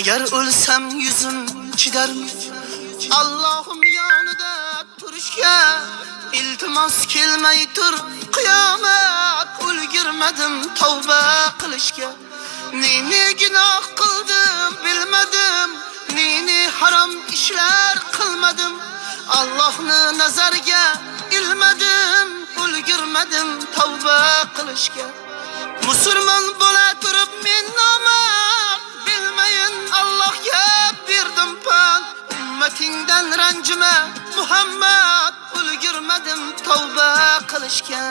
Agar o'lsam yuzim chidarmi? Allohim yonida turishga iltimos kelmay tur qiyomat. Ulgurmadim tavba qilishga. Neni gunoh qildim bilmadim, neni harom ishlar qilmadim. Allohni nazariga ilmadim, ulgurmadim tavba qilishga. Musulmon bo'la turib men nomard, bilmayin Allohga berdim pand. Ummatingdan ranjima Muhammad, ulgurmadim tavba qilishga.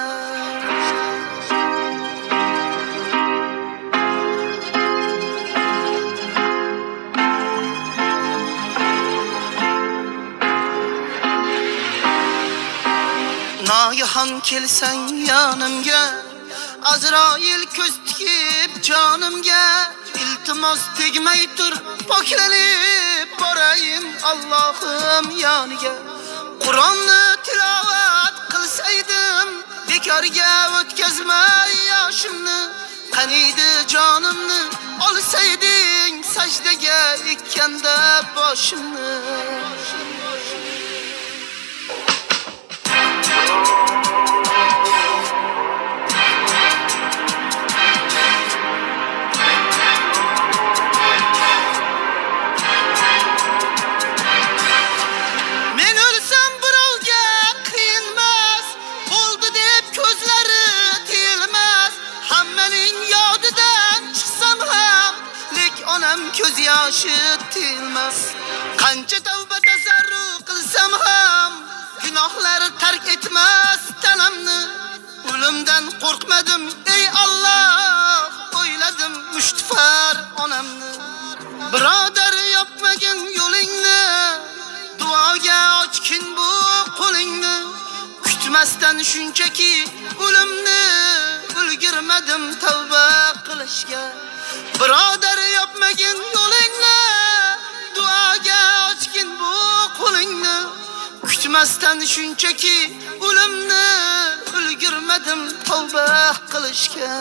Nagahon kelsang yonimga, Azroil ko'z tikib jonimga. Iltimos tegmay tur poklanib borayin Allohim yoniga. Qur'onni tilovat qilsaydim, bekorga o'tkazmay yoshimni. Qaniydi jonimni olsayding, sajdaga ekkanda boshimni. Ko'z yoshi tilmas. Qancha tavba tasarru qilsam ham gunohlar tark etmas tanamni. O'limdan qo'rqmadim ey Alloh, o'yladim mushtfar onamni. Birodar yopmagin yo'lingni, duoga ochgin bu qo'lingni. Kutmasdan shunchaki o'limni, ulgurmadim tavba qilishga. Birodar yopmagin yo'lingni, duoga ochgin bu qo'lingni. Kutmasdan shunchaki o'limni, ulgurmadim tavba qilishga.